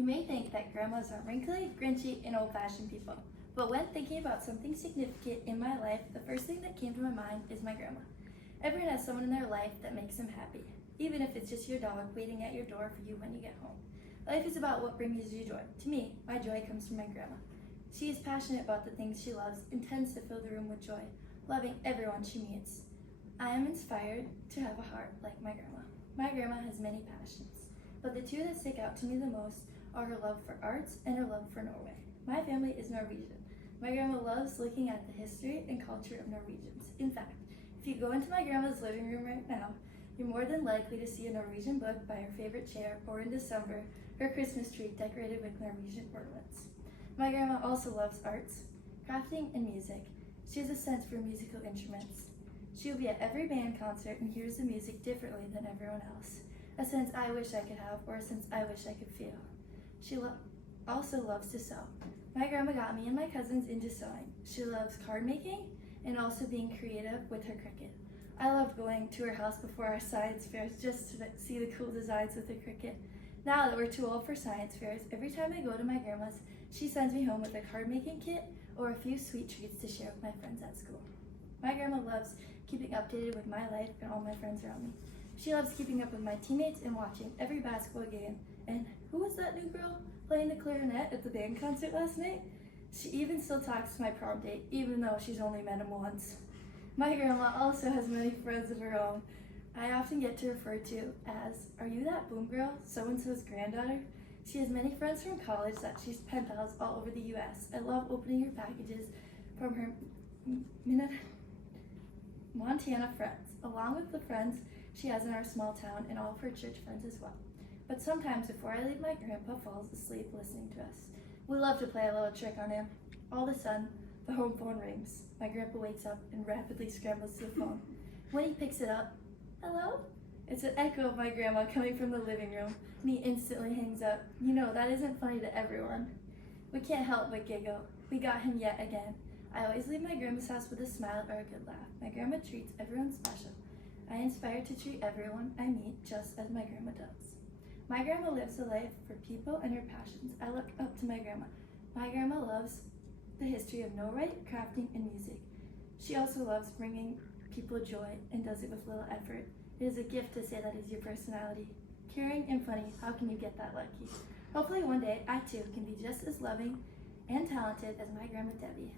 You may think that grandmas are wrinkly, grinchy, and old-fashioned people. But when thinking about something significant in my life, the first thing that came to my mind is my grandma. Everyone has someone in their life that makes them happy, even if it's just your dog waiting at your door for you when you get home. Life is about what brings you joy. To me, my joy comes from my grandma. She is passionate about the things she loves and tends to fill the room with joy, loving everyone she meets. I am inspired to have a heart like my grandma. My grandma has many passions, but the two that stick out to me the most are her love for arts and her love for Norway. My family is Norwegian. My grandma loves looking at the history and culture of Norwegians. In fact, if you go into my grandma's living room right now, you're more than likely to see a Norwegian book by her favorite chair, or in December, her Christmas tree decorated with Norwegian ornaments. My grandma also loves arts, crafting, and music. She has a sense for musical instruments. She will be at every band concert and hears the music differently than everyone else. A sense I wish I could have, or a sense I wish I could feel. She also loves to sew. My grandma got me and my cousins into sewing. She loves card making and also being creative with her Cricut. I loved going to her house before our science fairs just to see the cool designs with her Cricut. Now that we're too old for science fairs, every time I go to my grandma's, she sends me home with a card making kit or a few sweet treats to share with my friends at school. My grandma loves keeping updated with my life and all my friends around me. She loves keeping up with my teammates and watching every basketball game. And who was that new girl playing the clarinet at the band concert last night? She even still talks to my prom date, even though she's only met him once. My grandma also has many friends of her own. I often get to refer to as, "Are you that boom girl, so-and-so's granddaughter?" She has many friends from college that she's pen pals all over the US. I love opening her packages from her Montana friends, along with the friends she has in our small town and all of her church friends as well. But sometimes before I leave, my grandpa falls asleep listening to us. We love to play a little trick on him. All of a sudden, the home phone rings. My grandpa wakes up and rapidly scrambles to the phone. When he picks it up, "Hello?" It's an echo of my grandma coming from the living room, and he instantly hangs up. You know, that isn't funny to everyone. We can't help but giggle. We got him yet again. I always leave my grandma's house with a smile or a good laugh. My grandma treats everyone special. I inspire to treat everyone I meet just as my grandma does. My grandma lives a life for people and her passions. I look up to my grandma. My grandma loves the history of Norway, crafting, and music. She also loves bringing people joy and does it with little effort. It is a gift to say that is your personality. Caring and funny, how can you get that lucky? Hopefully one day I too can be just as loving and talented as my grandma Debbie.